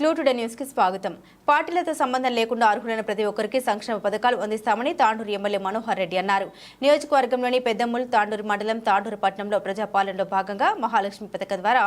Clue today news కి స్వాగతం. పార్టీలతో సంబంధం లేకుండా అర్హులైన ప్రతి ఒక్కరికి సంక్షేమ పథకాలు అందిస్తామని తాండూరు ఎమ్మెల్యే మనోహర్ రెడ్డి అన్నారు. నియోజకవర్గంలోని పెద్దమూల్, తాండూరు మండలం, తాండూరు పట్టణంలో ప్రజాపాలనలో భాగంగా మహాలక్ష్మి పథకం ద్వారా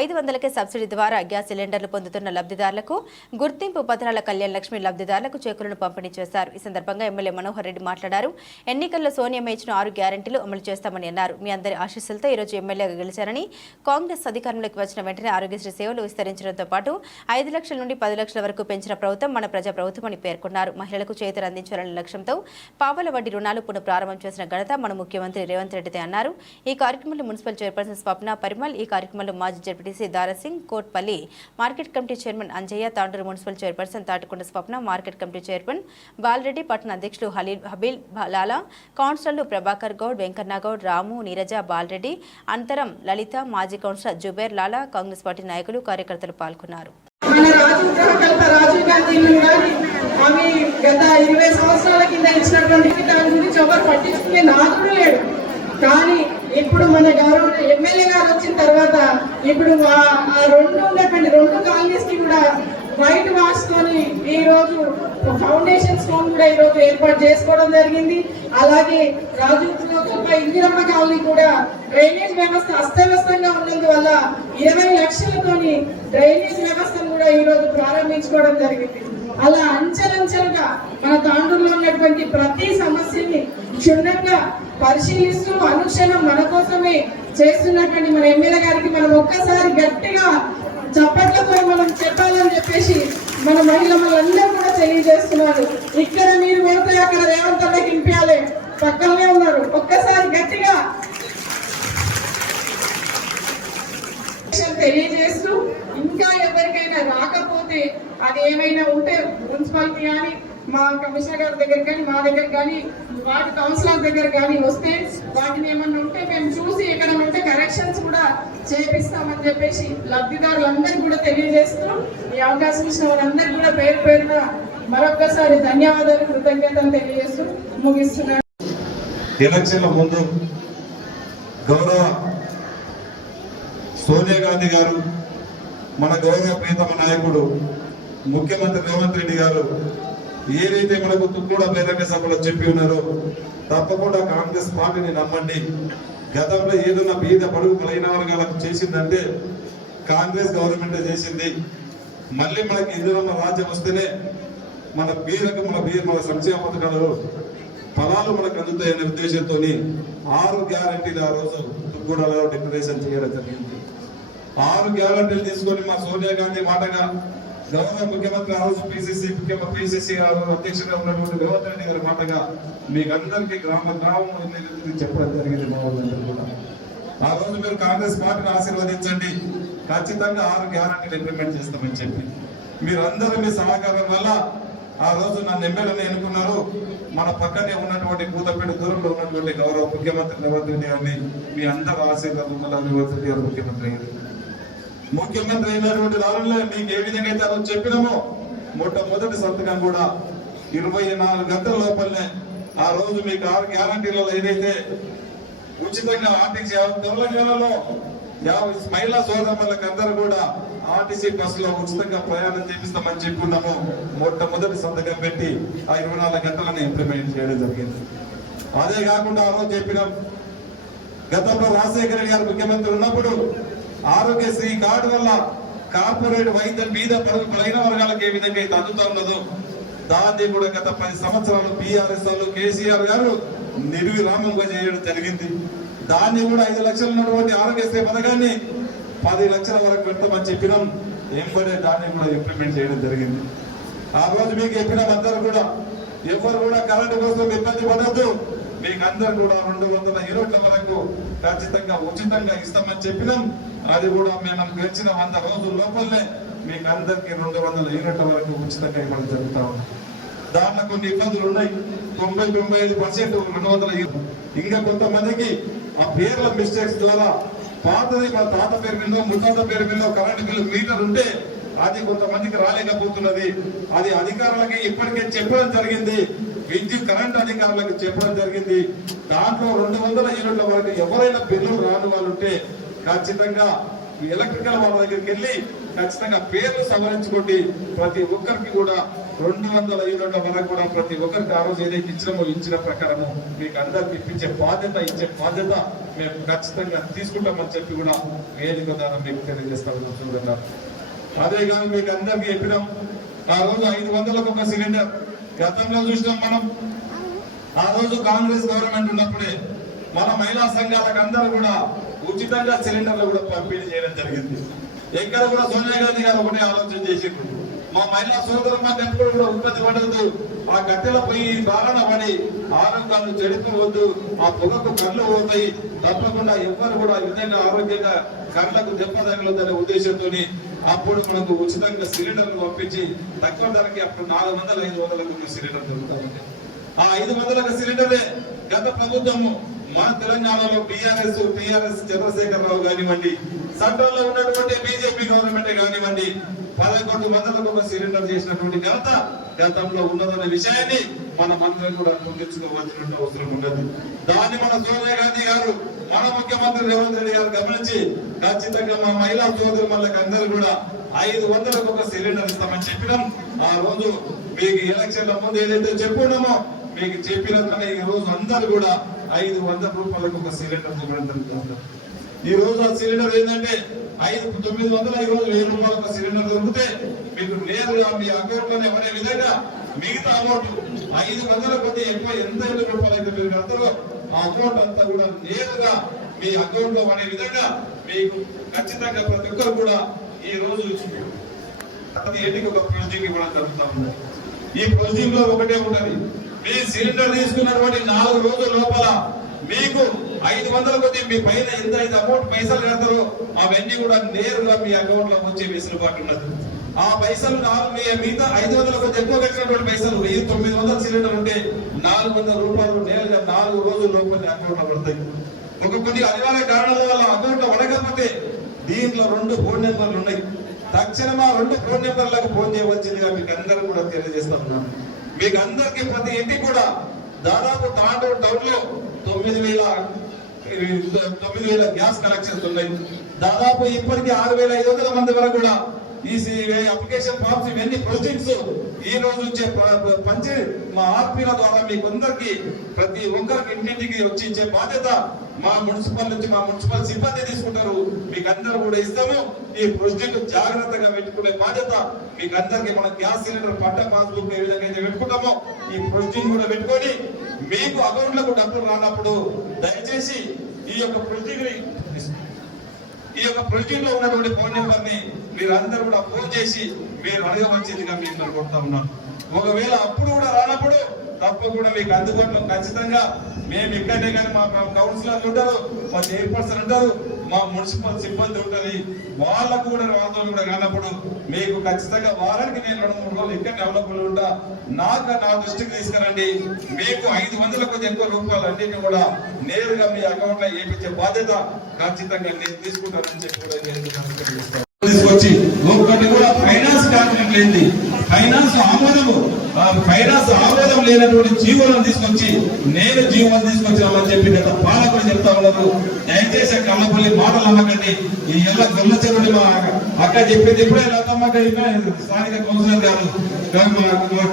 500కే సబ్సిడీ ద్వారా గ్యాస్ సిలిండర్లు పొందుతున్న లబ్ధిదారులకు గుర్తింపు పత్రాల కళ్యాణ లక్ష్మి లబ్ధిదారులకు చెక్కులను పంపిణీ చేశారు. ఈ సందర్భంగా ఎమ్మెల్యే మనోహర్ రెడ్డి మాట్లాడారు. ఎన్నికల్లో సోనియా ఇచ్చిన 6 గ్యారెంటీలు అమలు చేస్తామని అన్నారు. మీ అందరి ఆశీస్సులతో ఈరోజు ఎమ్మెల్యేగా గెలిచారని, కాంగ్రెస్ అధికారంలోకి వచ్చిన వెంటనే ఆరోగ్యశ్రీ సేవలు విస్తరించడంతో పాటు 5 లక్షల నుండి 10 లక్షల వరకు పెంచిన ప్రభుత్వం మన ప్రజా ప్రభుత్వం అని పేర్కొన్నారు. మహిళలకు చేతులు అందించాలనే లక్ష్యంతో పావల వడ్డీ రుణాలు పునః ప్రారంభం చేసిన ఘనత మన ముఖ్యమంత్రి రేవంత్ రెడ్డిదే అన్నారు. ఈ కార్యక్రమంలో మున్సిపల్ చైర్పర్సన్ స్వప్న పరిమల్, ఈ కార్యక్రమంలో మాజీ ZPTC Darasingh, Kotpally market committee chairman Anjaiah, Tandur municipal chairperson Tatikonda Swapna, market committee chairman Balareddy, పట్టణ అధ్యక్షులు హబీల్ లాలా, కౌన్సిలర్లు ప్రభాకర్ గౌడ్, వెంకన్న గౌడ్, రాము, నీరజ, బాలరెడ్డి, అంతరం లలిత, మాజీ కౌన్సిలర్ జుబేర్ లాలా, కాంగ్రెస్ పార్టీ నాయకులు, కార్యకర్తలు పాల్గొన్నారు. మన రాజీవ్ గాంధీ గారి ఆమె గత 20 సంవత్సరాల కింద ఇచ్చినటువంటి దాని గురించి ఎవరు పట్టించుకునే నాదుడు లేడు. కానీ ఇప్పుడు మన గౌరవ ఎమ్మెల్యే గారు వచ్చిన తర్వాత ఇప్పుడు రెండు కాలనీస్ కి కూడా వైట్ వాష్ తోని ఈ రోజు ఫౌండేషన్ స్టోన్ కూడా ఈ రోజు ఏర్పాటు చేసుకోవడం జరిగింది. అలాగే రాజు ఇందిరమ్మ కాలనీ కూడా డ్రైనేజ్ వ్యవస్థ అస్తవ్యస్తంగా ఉన్నందువల్ల 20 లక్షలతోని డ్రైనేజ్ వ్యవస్థను కూడా ఈ రోజు ప్రారంభించుకోవడం జరిగింది. అలా అంచెలంచెలుగా మన తాండూరులో ఉన్నటువంటి ప్రతి సమస్యని క్షుణ్ణంగా పరిశీలిస్తూ అనుక్షణం మన కోసమే చేస్తున్నటువంటి మన ఎమ్మెల్యే గారికి మనం ఒక్కసారి గట్టిగా చప్పట్లతో మనం చెప్పాలని చెప్పేసి మన మహిళలందరూ కూడా తెలియజేస్తున్నారు. ఇక్కడ మీరు వెళ్తే అక్కడ రేవంత్ అన్నకి ఇంపాలి, పక్కనే ఉన్నారు. ఒక్కసారి గట్టిగా తెలియజేస్తూ ఇంకా ఎవరికైనా రాకపోతే అది ఏమైనా ఉంటే మున్సిపాలిటీ కానీ మా కమిషనర్ గారి దగ్గర కానీ మా దగ్గర కానీ వాటి కౌన్సిలర్ దగ్గర కానీ వస్తే వాటిని ఏమన్నా ఉంటే మేము చూసి ఎక్కడ ఉంటే కరెక్షన్స్ కూడా చేపిస్తామని చెప్పేసి లబ్ధిదారులందరికీ కూడా తెలియజేస్తూ ఈ అవకాశం ఇచ్చిన వాళ్ళందరికీ కూడా పేరు పేరున మరొక్కసారి ధన్యవాదాలు, కృతజ్ఞతలు తెలియజేస్తూ ముగిస్తున్నాను. ఎలక్షన్ల ముందు గౌరవ సోనియా గాంధీ గారు, మన గౌరవ ప్రీతమ నాయకుడు ముఖ్యమంత్రి రేవంత్ రెడ్డి గారు ఏదైతే మనకు తుక్కుడ బహిరంగ సభలో చెప్పి ఉన్నారో తప్పకుండా కాంగ్రెస్ పార్టీని నమ్మండి. గతంలో ఏదైనా బీద పడుగు బలైన వర్గాలకు చేసిందంటే కాంగ్రెస్ గవర్నమెంట్ చేసింది. మళ్ళీ మనకి ఇందిరమ్మ రాజ్యం వస్తేనే మన బీదకు మన సంక్షేమ పథకాలలో ఫలాలు మనకు అందుతాయనే ఉద్దేశంతో 6 గ్యారంటీలు ఆ రోజు తుక్కుడలో డిక్లరేషన్ చేయడం జరిగింది. 6 గ్యారంటీలు తీసుకొని మా సోనియా గాంధీ మాటగా గౌరవ ముఖ్యమంత్రి ఆ రోజు పిసిసి అధ్యక్షుడిగా ఉన్నటువంటి రేవంత్ రెడ్డి గారి మాటగా మీకు అందరికీ గ్రామం చెప్పడం జరిగింది. మా వాళ్ళందరూ కూడా ఆ రోజు మీరు కాంగ్రెస్ పార్టీని ఆశీర్వదించండి, ఖచ్చితంగా 6 గ్యారంటీలు ఇంప్లిమెంట్ చేస్తామని చెప్పి మీరందరూ మీ సహకారం వల్ల ఆ రోజు నన్ను ఎమ్మెల్యేని ఎన్నుకున్నారు. మన పక్కనే ఉన్నటువంటి కూతపేట దూరంలో ఉన్నటువంటి గౌరవ ముఖ్యమంత్రి రేవంత్ రెడ్డి గారిని మీ అందరూ ఆశీర్వాదం వల్ల రేవంత్ రెడ్డి గారు ముఖ్యమంత్రి అయినటువంటి దానిలో మీకు ఏ విధంగా అయితే ఆ రోజు చెప్పినామో మొట్టమొదటి సంతకం కూడా 24 గంటల లోపలనే ఆ రోజు మీకు 6 గ్యారంటీలలో ఏదైతే ఉచితంగా ఆర్టీసీ తెలంగాణలో 50 మహిళా సోదరులకు అందరూ కూడా ఆర్టీసీ బస్సులో ఉచితంగా ప్రయాణం చేపిస్తామని చెప్పుకున్నాము. మొట్టమొదటి సంతకం పెట్టి ఆ 24 గంటలను ఇంప్లిమెంట్ చేయడం జరిగింది. అదే కాకుండా ఆ రోజు చెప్పినాం, గతంలో రాజశేఖర రెడ్డి గారు ముఖ్యమంత్రి ఉన్నప్పుడు ఆరోగ్యశ్రీ కార్డు వల్ల కార్పొరేట్ వైద్యం మీద పరుగు బలైన వర్గాలకు ఏ విధంగా అయితే అందుతా ఉన్నదో దాన్ని కూడా గత 10 సంవత్సరాలు బీఆర్ఎస్ వాళ్ళు కేసీఆర్ గారు నిర్విరామంగా చేయడం జరిగింది. దాన్ని కూడా 5 లక్షలు ఉన్నటువంటి ఆరోగ్యశ్రీ పథకాన్ని 10 లక్షల వరకు పెడతామని చెప్పినాం. ఎంబడే దాన్ని కూడా ఇంప్లిమెంట్ చేయడం జరిగింది. ఆ రోజు మీకు చెప్పినాం, అందరూ కూడా ఎవరు కూడా కరెంటు కోసం ఇబ్బంది పడద్దు, మీకు అందరు కూడా 200 యూనిట్ల వరకు ఖచ్చితంగా ఉచితంగా ఇస్తామని చెప్పినాం. అది కూడా మనం గడిచిన 100 రోజుల లోపలనే మీకు అందరికి 200 యూనిట్ల వరకు ఉచితంగా ఇవ్వడం జరుగుతా ఉంది. దాంట్లో కొన్ని ఇబ్బందులు ఉన్నాయి. 90-95% 200. ఇంకా కొంతమందికి ఆ పేర్ల మిస్టేక్స్ ద్వారా పాతది మా తాత పేరు మీద ముత్తాత పేరు మీద కరెంటు బిల్లు మీటర్ ఉంటే అది కొంతమందికి రాలేకపోతున్నది. అది అధికారులకి ఇప్పటికే చెప్పడం జరిగింది, విద్యుత్ కరెంట్ అధికారులకు చెప్పడం జరిగింది. దాంట్లో 200 యూనిట్ల వరకు ఎవరైనా బిల్లులు రాని వాళ్ళు ఉంటే ఖచ్చితంగా ఎలక్ట్రికల్ వాళ్ళ దగ్గరికి వెళ్ళి ఖచ్చితంగా పేర్లు సవరించుకోండి. ప్రతి ఒక్కరికి కూడా 200 యూనిట్ల వరకు కూడా ప్రతి ఒక్కరికి ఆ రోజు ఏదైతే ఇచ్చిన ప్రకారము మీకు అందరికి ఇచ్చే బాధ్యత మేము ఖచ్చితంగా తీసుకుంటామని చెప్పి కూడా వేదిక ద్వారా మీకు తెలియజేస్తా ఉన్నాం. చూడండి, అదే కానీ మీకు అందరికి చెప్పినాం. ఆ రోజు 500లకు ఒక సిలిండర్ గతంలో చూసినాం మనం. ఆ రోజు కాంగ్రెస్ గవర్నమెంట్ ఉన్నప్పుడే మన మహిళా సంఘాలకు అందరూ కూడా ఉచితంగా సిలిండర్లు కూడా పంపిణీ చేయడం జరిగింది. ఎక్కడ కూడా సోనియా గాంధీ గారు ఒకటే ఆలోచన చేసిండ్రు, మా మహిళా సోదరులు మాకు ఎప్పుడు కూడా ఉత్పత్తి పడదు, ఆ కట్టెల పోయి బాగా పడి ఆరోగ్యాలు చెడిపోవద్దు, ఆ పొగకు కళ్ళు పోతాయి, తప్పకుండా ఎవరు కూడా ఈ విధంగా ఆరోగ్యంగా కళ్ళకు దెబ్బ తగలదనే ఉద్దేశంతో అప్పుడు మనకు ఉచితంగా సిలిండర్లు పంపించి తక్కువ ధరకి అప్పుడు 400-500లకు సిలిండర్ దొరుకుతాయండి. ఆ 500లకు సిలిండరే గత ప్రభుత్వము మన తెలంగాణలో టిఆర్ఎస్ చంద్రశేఖరరావు కానివ్వండి, సెంట్రల్ లో ఉన్నటువంటి బీజేపీ గవర్నమెంట్ కానివ్వండి 11 మందిలకు ఒక సిలిండర్ చేసినటువంటి ఘనత గతంలో ఉన్నదనే విషయాన్ని మనం అందరం కూడా గుర్తించుకోవాల్సిన అవసరం ఉండదు. దాన్ని మన సోనియా గాంధీ గారు, మన ముఖ్యమంత్రి రేవంత్ రెడ్డి గారు గమనించి ఖచ్చితంగా మా మహిళా సోదరు వాళ్ళకి అందరూ కూడా 500లకు ఒక సిలిండర్ ఇస్తామని చెప్పినాం. ఆ రోజు మీకు ఎలక్షన్ల ముందు ఏదైతే చెప్పుకున్నామో మీకు చెప్పినట్లనే ఈ రోజు అందరూ కూడా 500 రూపాయలకు ఒక సిలిండర్ దొరకడం. ఈ రోజు ఆ సిలిండర్ ఏంటంటే 900 ఈ రోజు 1000 రూపాయలకు ఒక సిలిండర్ దొరికితే మీకు నేరుగా మీ అకౌంట్ లోనే పడే విధంగా మిగతా అమౌంట్ 500 కొద్ది ఎక్కువ ఎంత రూపాయలు అయితే మీరు కడతారో ఆ అమౌంట్ అంతా కూడా నేరుగా మీ అకౌంట్ లో పడే విధంగా మీకు ఖచ్చితంగా ప్రతి ఒక్కరు కూడా ఈ రోజు ప్రతి ఇంటికి ఒక ప్రొసీజింగ్ ఇవ్వడం జరుగుతూ ఉంది. ఈ ప్రొసీజింగ్ లో ఒకటే ఉంటది, మీ సిలిండర్ తీసుకున్నటువంటి 4 రోజుల లోపల మీకు 500 కొద్ది మీ పైన ఎంత అమౌంట్ పైసలు కడతారో అవన్నీ కూడా నేరుగా మీ అకౌంట్ లో వచ్చే వెసులుబాటు ఉన్నది. ఆ పైసలు మిగతా 500 కొద్ది ఎక్కువ కట్టినటువంటి పైసలు 900 సిలిండర్ ఉంటే 400 రూపాయలు నేరుగా 4 రోజుల లోపల అకౌంట్ లో పడతాయి. కొన్ని అనివార్య కారణాల వల్ల అకౌంట్ లో పడకపోతే దీంట్లో 2 ఫోన్ నెంబర్లు ఉన్నాయి. తక్షణం ఆ 2 ఫోన్ నెంబర్లకు ఫోన్ చేయవలసిందిగా మీకు అందరూ కూడా తెలియజేస్తా ఉన్నాను. మీకు అందరికి ప్రతి ఇంటికి కూడా దాదాపు తాండూరు టౌన్ లో 9,000 గ్యాస్ కలెక్షన్స్ ఉన్నాయి. దాదాపు ఇప్పటికీ 6,500 మంది వరకు కూడా ఈ అప్లికేషన్ ఫామ్స్ ఇవన్నీ ప్రొసీడింగ్స్ ఈ రోజు నుంచే పంచి మా ఆర్పీల ద్వారా మీకు అందరికి ప్రతి ఒక్కరికి ఇంటింటికి వచ్చి ఇచ్చే బాధ్యత మా మున్సిపల్ నుంచి మా మున్సిపల్ సిబ్బంది తీసుకుంటారు. మీకు అందరూ కూడా ఇస్తాము. ఈ ప్రొసీడింగ్ జాగ్రత్తగా పెట్టుకునే బాధ్యత మీకు అందరికి. మన గ్యాస్ సిలిండర్ పట్ట పాస్బుక్ ఏ విధంగా అయితే పెట్టుకుంటామో ఈ ప్రొసీడింగ్ కూడా పెట్టుకొని మీకు అకౌంట్లకు డబ్బులు రానప్పుడు దయచేసి ఈ యొక్క ప్రొసీడింగ్ లో ఉన్నటువంటి ఫోన్ నెంబర్ ని మీరు అందరూ కూడా ఫోన్ చేసి మీరు అడగవలసిందిగా మీకు కోరుతా ఉన్నాను. ఒకవేళ అప్పుడు కూడా రానప్పుడు తప్పకుండా మీకు అందుబాటులో ఖచ్చితంగా మేము ఇక్కడనే కానీ మా కౌన్సిలర్లు ఉంటారు, మా చైర్పర్సన్ ఉంటారు, మా మున్సిపల్ సిబ్బంది ఉంటుంది, వాళ్ళకు కూడా వాళ్ళతో కూడా కానప్పుడు మీకు ఖచ్చితంగా వారానికి నేను 2-3 రోజులు ఇక్కడ అవైలబుల్ ఉంటా. నా దృష్టికి తీసుకురండి. మీకు 500 కొద్ది ఎక్కువ రూపాయలు అన్నింటినీ కూడా నేరుగా మీ అకౌంట్ లో వేయించే బాధ్యత ఖచ్చితంగా నేను తీసుకుంటానని చెప్పి కూడా తీసుకొచ్చి ఒక్కటి కూడా ఫైనాన్స్ కాంట్రాక్ట్ లేని ఫైనాన్స్ ఆమోదం లేనటువంటి జీవోలను తీసుకొచ్చి నేను జీవోలు తీసుకొచ్చామని చెప్పి గత పాలకులు చెప్తా ఉన్నారు. దయచేసి కళ్ళపల్లి మాటలు అమ్మకండి. ఈ ఎల్ల గొల్ల చెరువుని మా అక్క చెప్పేది ఎప్పుడే లతమ్మక స్థానిక కౌన్సిలర్ గారు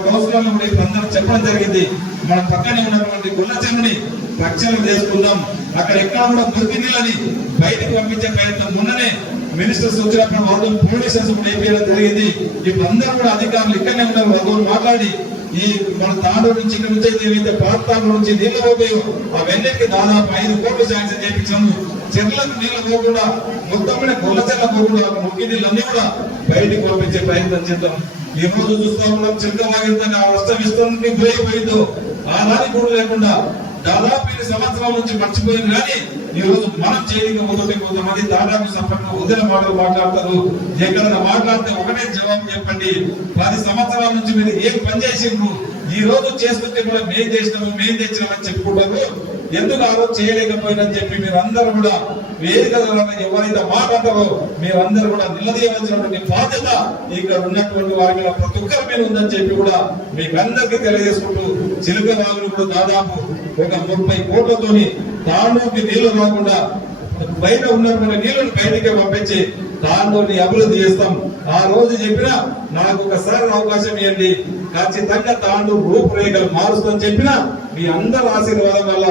కౌన్సిలర్లు కూడా అందరూ చెప్పడం జరిగింది. మన పక్కనే ఉన్నటువంటి గొల్ల చెరువుని రక్షణ చేసుకుందాం. అక్కడ ఎక్కడ కూడా మురికి నీళ్ళని బయటకు పంపించే ప్రయత్నం మొన్ననే మినిస్టర్స్ వచ్చినప్పుడు వాళ్ళు పోలీసెస్ కూడా ఏపీయడం జరిగింది. ఇప్పుడు అందరూ కూడా అధికారులు ఇక్కడనే ఉన్నారు. వాళ్ళు మాట్లాడి ఈ మన తాండూరు నుంచి ఇక్కడ నుంచి ఏవైతే ప్రాంతాల నుంచి నీళ్ళు పోతాయో అవన్నిటికీ దాదాపు 5 కోట్లు శాంక్షన్ చేయించాము. చెర్లకు నీళ్ళు పోకుండా మొత్తం గొల్ల చెర్ల పోకుండా మురికి నీళ్ళన్నీ కూడా బయటకు పంపించే ప్రయత్నం చేద్దాం. ఈ రోజు చూస్తా ఉన్నాం చిలకవాగింతగా అస్తవ్యస్తానికి గురైపోయిందో ఆనాది కూడా లేకుండా దాదాపు 5 సంవత్సరాల నుంచి మర్చిపోయింది. కానీ ఈ రోజు మనం చేయకపోతే కొంతమంది దాదాపు సంపన్న ఉదయ మాటలు మాట్లాడతారు. ఎక్కడైనా మాట్లాడితే ఒకటే జవాబు చెప్పండి. 10 సంవత్సరాల నుంచి మీరు ఏం పని చేసిండ్రు, ఈ రోజు చేసుకుంటే కూడా మేం చేసినాము మేం తెచ్చినామని చెప్పుకుంటారు. ఎందుకు ఆ రోజు చేయలేకపోయిందని చెప్పి మీరు అందరూ కూడా వేదిక ఎవరైతే మాట్లాడతారో మీరందరూ కూడా నిలదీయవలసినటువంటి బాధ్యత ఇక్కడ ఉన్నటువంటి వారి మీద ప్రతి ఒక్కరి మీద ఉందని చెప్పి కూడా మీకు అందరికీ తెలియజేసుకుంటూ చిలుక వాగులు కూడా దాదాపు ఒక 30 కోట్లతోని తాండూరుకి నీళ్లు రాకుండా బయట ఉన్నటువంటి నీళ్లను బయటికి పంపించి దాంట్లోని అభివృద్ధి చేస్తాం. ఆ రోజు చెప్పిన నాకు ఒకసారి అవకాశం ఇవ్వండి, ఖచ్చితంగా తాండూరు రూపురేఖలు మారుస్తాం చెప్పిన మీ అందరి ఆశీర్వాదం వల్ల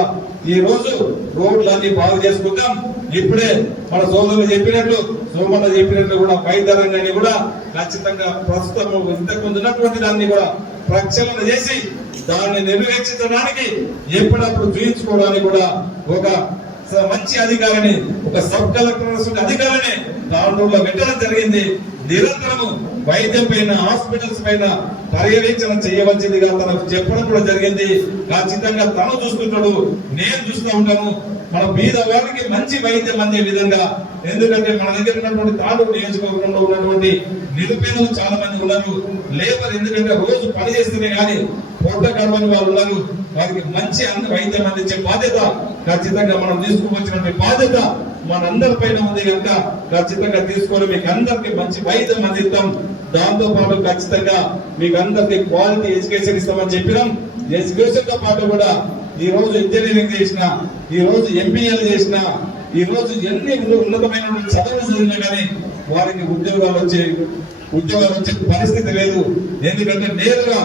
ఈ రోజు రోడ్లన్నీ బాగు చేసుకుంటాం. ఇప్పుడే మన సోదరులు చెప్పినట్లు, సోమన్న చెప్పినట్లు కూడా వైద్య రంగాన్ని కూడా ఖచ్చితంగా ప్రస్తుతం ఇంతకు ముందు ఉన్నటువంటి దాన్ని కూడా ప్రక్షాళన చేసి దాన్ని నిర్వహించడానికి ఎప్పుడప్పుడు చూయించుకోవడానికి కూడా ఒక మంచి అధికారిని, ఒక సబ్ కలెక్టర్ అధికారిని తాండూరులో పెట్టడం జరిగింది. నిరంతరము వైద్యం పైన, హాస్పిటల్స్ పైన పర్యవేక్షణ చేయవలసిందిగా తనకు చెప్పడం కూడా జరిగింది. ఖచ్చితంగా తను చూస్తుంటాడు, నేను చూస్తూ ఉంటాను. మన బీద వారికి మంచి వైద్యం అందే విధంగా, ఎందుకంటే మన దగ్గర ఉన్నటువంటి తాండూరు నియోజకవర్గంలో ఉన్నటువంటి నిరుపేదలు చాలా మంది ఉన్నారు. లేబర్ ఎందుకంటే రోజు పని చేస్తేనే కానీ పొట్ట గడవని వాళ్ళు ఉన్నారు. వారికి మంచి వైద్యం అందించే బాధ్యత ఖచ్చితంగా మనం తీసుకువచ్చినటువంటి బాధ్యత మనందరి పైన ఉంది కనుక ఖచ్చితంగా తీసుకొని మీకు అందరికి మంచి వైద్యం అందిస్తాం. దాంతో పాటు ఖచ్చితంగా మీకు అందరికి క్వాలిటీ ఎడ్యుకేషన్ ఇస్తామని చెప్పినాం. ఎడ్యుకేషన్ తో పాటు కూడా ఈ రోజు ఇంజనీరింగ్ చేసిన, ఈ రోజు ఎంబీఏలు చేసిన, ఈ రోజు ఎన్ని ఉన్నతమైన చదువులు చదివినా కానీ వారికి ఉద్యోగాలు వచ్చే పరిస్థితి లేదు. ఎందుకంటే నేరుగా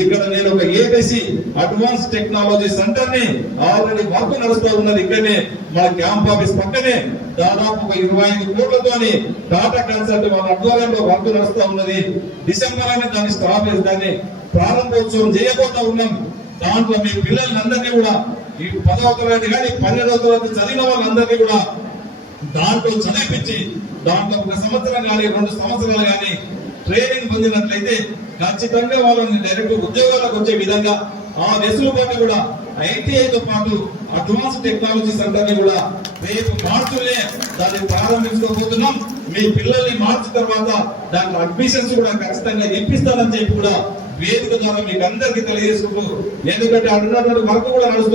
ఇక్కడ నేను ఒక ఏబిసి అడ్వాన్స్ టెక్నాలజీ సెంటర్ ని ఆల్రెడీ వర్క్ నడుస్తూ ఉన్నది. ఇక్కడనే మన క్యాంప్ ఆఫీస్ పక్కనే దాదాపు 25 కోట్లతోని టాటా కన్సల్ట్ వాళ్ళ ఆధ్వర్యంలో వర్క్ నడుస్తూ ఉన్నది. డిసెంబర్ అని దాన్ని ప్రారంభోత్సవం చేయబోతా ఉన్నాం. దాంట్లో మీ పిల్లలందరినీ కూడా ఈ 10వ తరగతి కానీ 12వ తరగతి చదివిన వాళ్ళందరినీ కూడా దాంట్లో చదివించి దాంట్లో 1 సంవత్సరం కానీ 2 సంవత్సరాలు కానీ ట్రైనింగ్ పొందినట్లయితే ఖచ్చితంగా వాళ్ళని డైరెక్ట్ ఉద్యోగాలకు వచ్చే విధంగా ఆ వెసులుబాటు కూడా ఐటీఐతో పాటు అడ్వాన్స్ టెక్నాలజీ సెంటర్ ని కూడా రేపు మార్చిలో దాన్ని ప్రారంభించుకోబోతున్నాం. మీ పిల్లల్ని మార్చి తర్వాత దాంట్లో అడ్మిషన్స్ కూడా ఖచ్చితంగా ఇప్పిస్తానని చెప్పి కూడా వేదిక ద్వారా మీకు అందరికీ తెలియజేసుకుంటూ, ఎందుకంటే అడుగున్నటువంటి వర్క్ కూడా నడుస్తుంది.